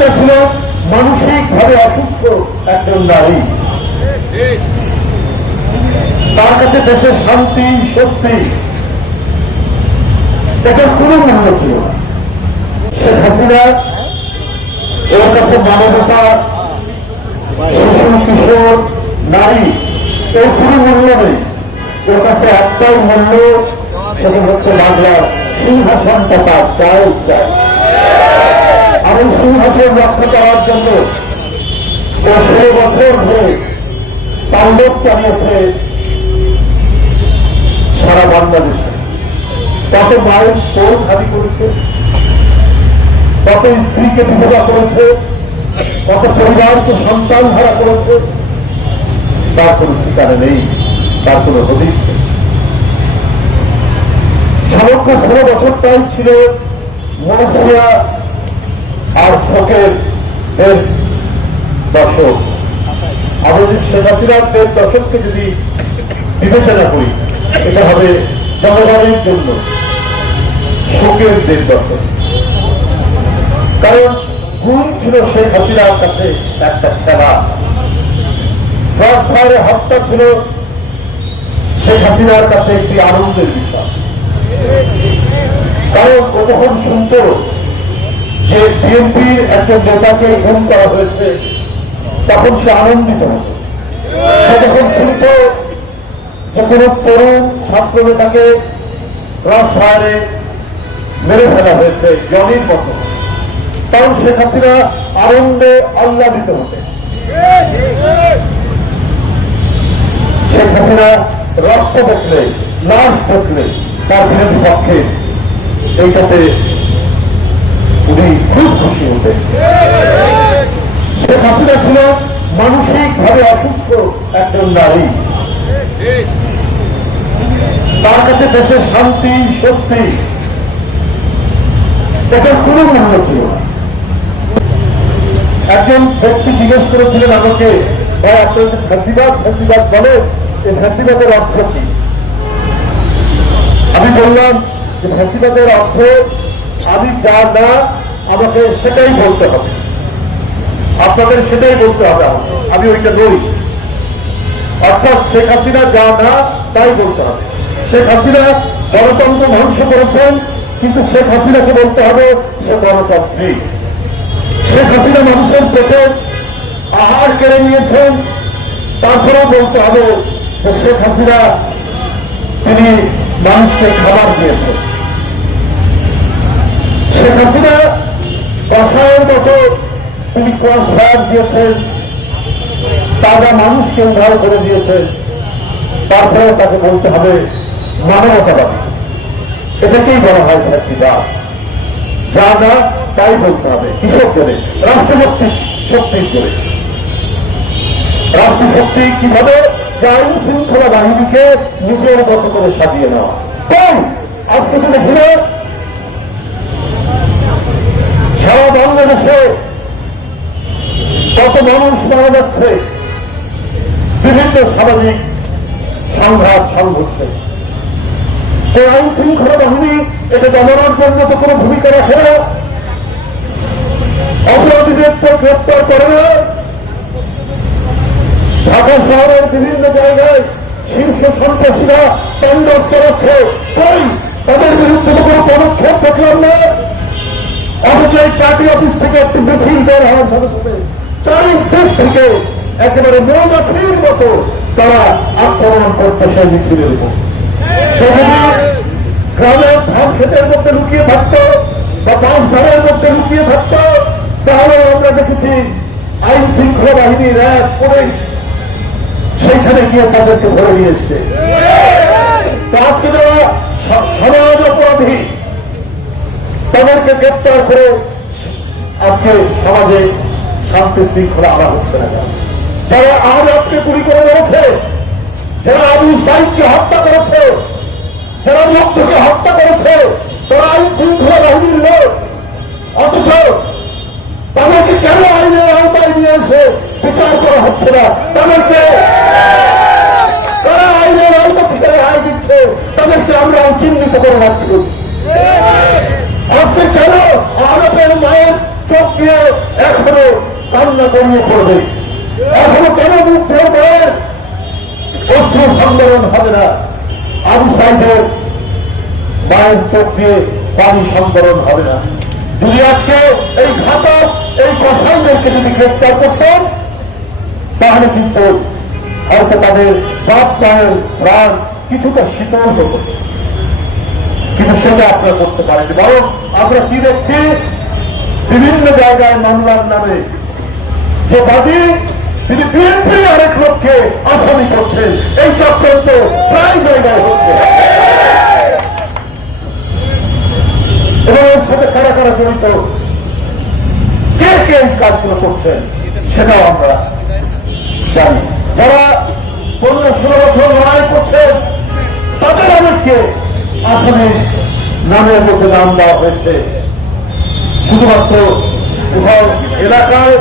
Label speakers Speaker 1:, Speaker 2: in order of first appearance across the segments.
Speaker 1: হাসিনা ছিল মানসিক ভাবে অসুস্থ একজন নারী। তার কাছে দেশের শান্তি শক্তি এটার কোনো মূল্য ছিল শেখ হাসিনা ওর কাছে মানবতা শিশু কিশোর, নারী, এর কোনো মূল্য নেই। ওর কাছে একটাই মূল্য, সেটা হচ্ছে বাংলার সিংহাসনটা তার চাই চাই এই সিংহাসন রক্ষা করার জন্য ও ষোলো বছর ধরে তাণ্ডব চালিয়েছে সারা বাংলাদেশে। কত মায়ের তোর খালি করেছে, কত স্ত্রীকে বিধবা করেছে, কত পরিবারকে সন্তান হারা করেছে, তার কোনো ঠিকানা নেই, তার কোনো হদিস নেই। সমগ্র ষোলো বছরটাই ছিল মনসিয়া আর শোকের এর দশক আমরা যদি শেখ হাসিনার দশককে যদি বিবেচনা করি, এটা হবে জনগণের জন্য শোকের দেড় দশক কারণ গুণ ছিল শেখ হাসিনার কাছে একটা খেলা ক্রস ফায়ারে হত্যা ছিল শেখ হাসিনার কাছে একটি আনন্দের বিষয়। কারণ ও শুনত যে বিএনপির একজন নেতাকে গুম করা হয়েছে, তখন সে আনন্দিত। হত সে যখন শুনত, যে কোনো তরুণ ছাত্র নেতাকে ক্রস ফায়ারে মেরে ফেলা হয়েছে জনির মতো তখন শেখ হাসিনা আনন্দে আহ্লাদিত হতেন শেখ হাসিনা রক্ত দেখলে, লাশ দেখলে তার বিরোধী পক্ষে এইটাতে উনি খুব খুশি হতেন শেখ হাসিনা ছিল মানসিক ভাবে অসুস্থ একজন নারী। তার কাছে দেশের শান্তি শক্তি এটার কোনো মূল্য ছিল একজন ব্যক্তি জিজ্ঞেস করেছিলেন আমাকে, ভাই, আপনার ফ্যাসিবাদ ফ্যাসিবাদ বলে, এই ফ্যাসিবাদের অর্থ কি? আমি বললাম যে, ফ্যাসিবাদের অর্থ আমি যা না আমাকে সেটাই বলতে হবে। আপনাদের সেটাই বলতে হবে আমি ওইটা নই। অর্থাৎ শেখ হাসিনা যা না, তাই বলতে হবে। শেখ হাসিনা গণতন্ত্র ধ্বংস করেছেন, কিন্তু শেখ হাসিনাকে বলতে হবে সে গণতান্ত্রিক শেখ হাসিনা মানুষের পেটে আহার কেড়ে নিয়েছেন, তারপরেও বলতে হবে যে শেখ হাসিনা তিনি মানুষকে খাবার দিয়েছেন। শেখ হাসিনা রসায়ন মতো ক্রস ফায়ার দিয়েছেন তারা মানুষকে উদ্ধার করে দিয়েছেন, তারপরেও তাকে বলতে হবে মানবতাবাদী। এটাকেই বলা হয় ফ্যাসিবাদ। যা না তাই বলতে হবে। কিসব করে রাষ্ট্রশক্তি, শক্তির করে রাষ্ট্রশক্তি কীভাবে আইন শৃঙ্খলা বাহিনীকে নিজের মতো করে সাজিয়ে নেওয়া? কম আজকে তো দেখি না সারা বাংলাদেশে কত মানুষ মারা যাচ্ছে? বিভিন্ন সামাজিক সংঘাত, সংঘর্ষে। এই আইন শৃঙ্খলা বাহিনী এটা দমনের জন্য তো কোনো ভূমিকা রাখে না। অপরাধীদের তো গ্রেপ্তার করে না। ঢাকা শহরের বিভিন্ন জায়গায় শীর্ষ সন্ত্রাসীরা তাণ্ডব চালাচ্ছে। তাই তাদের বিরুদ্ধে তো কোনো পদক্ষেপ দেখলাম না। অথচ পার্টি অফিস থেকে একটি মিছিল বের হওয়ার সাথে সাথে চারিদিক থেকে একেবারে মৌমাছির মতো তারা আক্রমণ করতে সেই মিছিলের উপর। সেখানে গ্রামের ধান ক্ষেতের মধ্যে লুকিয়ে থাকতো বা বাস ঝাড়ের মধ্যে লুকিয়ে থাকতো। তাহলে আমরা দেখেছি আইন শৃঙ্খলা বাহিনীর এক করে সেইখানে গিয়ে তাদেরকে ধরে নিয়ে এসছে। তো আজকে যারা সমাজ অপরাধী তাদেরকে গ্রেপ্তার করে আজকে সমাজে শান্তি শৃঙ্খলা আবার হচ্ছে না যারা আহমদকে গুলি করে মেরেছে, যারা আবু সাইদকে হত্যা করেছে, যারা মুক্তকে হত্যা করেছে, তারা আইন শৃঙ্খলা বাহিনীর লোক। অথচ তাদেরকে কেন আইনের আওতায় নিয়ে এসে বিচার করা হচ্ছে না? তাদেরকে তারা আইনের আওতা থেকে রেহাই দিচ্ছে, তাদেরকে আমরা চিহ্নিত করে রাখছি। কেন আরবের মায়ের চোখ দিয়ে এখনও কান্না করিয়ে পড়বে। এখনও কেন মুগ্ধের মায়ের অস্ত্র সংবরণ হবে না? আবু সাইদের মায়ের চোখ দিয়ে পানি সংবরণ হবে না। যদি আজকে এই ঘাতক, এই কষাইদেরকে যদি গ্রেপ্তার করতেন তাহলে কিন্তু হয়তো তাদের বাপ মায়ের প্রাণ কিছুটা শীতল হতো। কিন্তু সেটা আপনারা করতে পারেন বরং আমরা কি দেখছি? বিভিন্ন জায়গায় মামলার নামে যে বাদী তিনি বিএনপি আরেক লোককে আসামি করছেন এই চক্রান্ত প্রায় জায়গায় হচ্ছে। এবং এর সাথে কারা কারা জড়িত? কে কে এই কাজগুলো করছেন সেটাও আমরা জানি। যারা পনেরো ষোলো বছর লড়াই করছেন তাদের অনেককে আসামে মধ্যে নাম দেওয়া হয়েছে। শুধুমাত্র কোথাও এলাকায়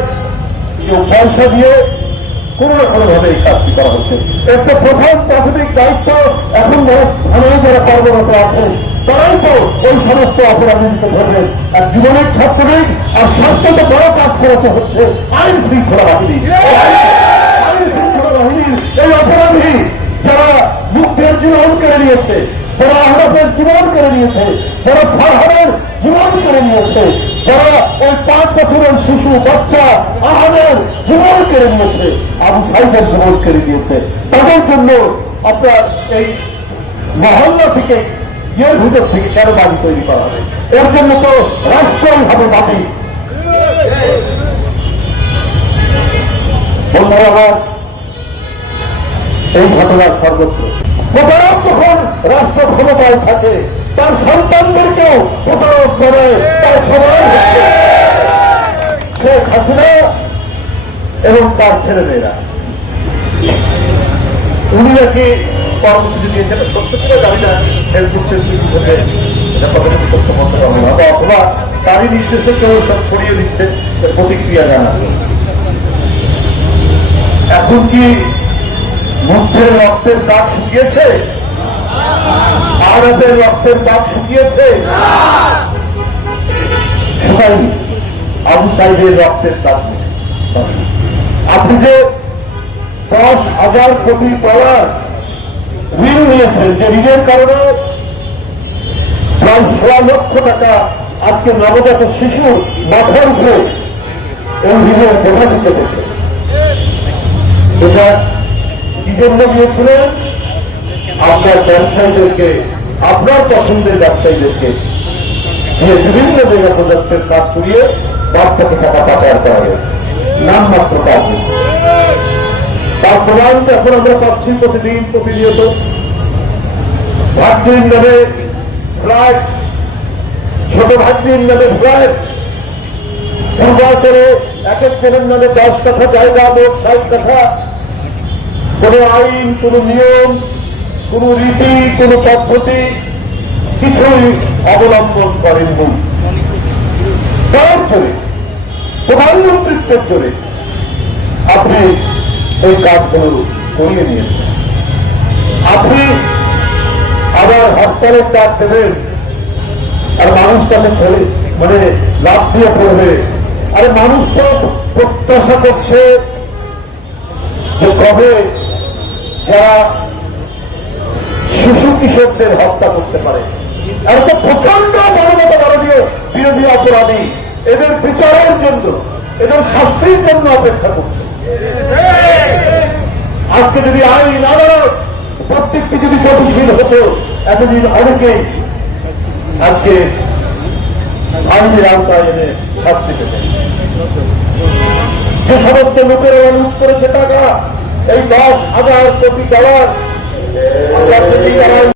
Speaker 1: কেউ পয়সা দিয়ে কোন না কোনো ভাবে এই কাজটি করা হচ্ছে। এর তো প্রধান প্রাথমিক দায়িত্ব এখন থানায় যারা কর্মরত আছেন তারাই তো ওই সমস্ত অপরাধীকে ধরবেন আর জীবনের ছাত্রলীগ আর সবচেয়ে বড় কাজ করাতে হচ্ছে। আইন শৃঙ্খলা বাহিনী। আইন শৃঙ্খলা বাহিনীর এই অপরাধী যারা মুক্তের জীবন কেড়ে নিয়েছে যারা আহরফের জীবন কেড়ে নিয়েছে, যারা ফারহানের জীবন কেড়ে নিয়েছে, যারা ওই পাঁচ বছরের শিশু, বাচ্চা আহাদের জীবন কেড়ে নিয়েছে, আবু সাইদের জীবন কেড়ে নিয়েছে। তাদের জন্য আপনার এই মহল্লা থেকে ইয়ের ভিতর থেকে কেন বাড়ি তৈরি করা হবে এর জন্য তো রাষ্ট্রই হবে বাকি। বন্ধুরা এই ঘটনার সর্বত্র। প্রতারক যখন রাষ্ট্র ক্ষমতায় থাকে, তার সন্তানদেরকেও প্রতারক করে তার শেখ হাসিনা এবং তার ছেলেমেয়েরা। উনি নাকি কর্মসূচি দিয়েছেন, সত্য কিনা জানি এটা না অথবা তারই নির্দেশে কেউ সব ছড়িয়ে দিচ্ছে প্রতিক্রিয়া জানাবে এখন কি মুখের রক্তের দাগ শুকিয়েছে? আরবের রক্তের দাগ শুকিয়েছে? আবু রক্তের দাগ আপনি যে দশ হাজার কোটি ডলার ঋণ নিয়েছেন, যে ঋণের কারণে প্রায় সোয়া লক্ষ টাকা আজকে নবজাত শিশুর মাথার উপরে এই ঋণের বোঝা দিতে এটা কি জন্য দিয়েছিলেন। আপনার ব্যবসায়ীদেরকে, আপনার পছন্দের ব্যবসায়ীদেরকে দিয়ে বিভিন্ন জায়গা প্রজেক্টের কাজ করিয়ে বাদ টাকা পাচার করা হবে নামমাত্র কাজ তার প্রমাণ এখন আমরা পাচ্ছি প্রতিদিন, প্রতিনিয়ত। ভাগ্যিন নামে ফ্ল্যাট ছোট ভাগ্যিন নামে ফ্ল্যাট পূর্বাচলে এক এক জনের নামে দশ কাঠা জায়গা, মোট ষাট কাঠা কোন আইন, কোন নিয়ম, কোন রীতি, কোন পদ্ধতি কিছুই অবলম্বন করেননি। কার জোরে প্রধানমন্ত্রীত্বের জোরে আপনি এই কাজগুলো করিয়ে নিয়েছেন। আপনি আবার হরতালের ডাক দেবেন, আর মানুষ তাকে ছেড়ে মানে লাভ দিয়ে পড়বে আরে মানুষ তো প্রত্যাশা করছে যে কবে যারা শিশু কিশোরদের হত্যা করতে পারে আর তো প্রচণ্ড মানবতা ভারতীয় বিরোধী অপরাধী। এদের বিচারের জন্য, এদের শাস্তির জন্য অপেক্ষা করছে। আজকে যদি আইন, আদালত প্রত্যেকটি যদি গতিশীল হতো, এতদিন অনেকেই আজকে আইনের আওতায় এনে শাস্তি পেতেন। যে সমস্ত লোকেরা লুট করেছে টাকা এই দশ হাজার কোটি ডলার আমরা যদি